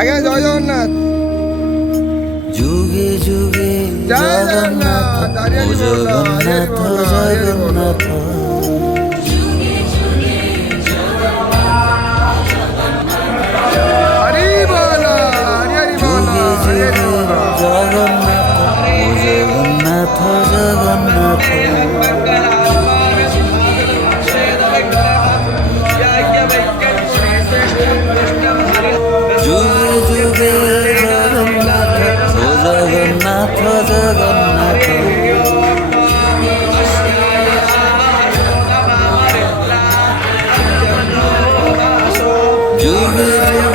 আগে জয় জগন্নাথ। যুগে যুগে জগন্নাথ ও জগন্নাথ জগন্নাথ হরি বল, হরি হরি বল, যুগে হরি হরি যুগে বল। জগন্নাথ ও জগন্নাথ জগন্নাথ যুগে যুগে জগন্নাথ ও জগন্নাথ জগন্নাথ যুগে যুগে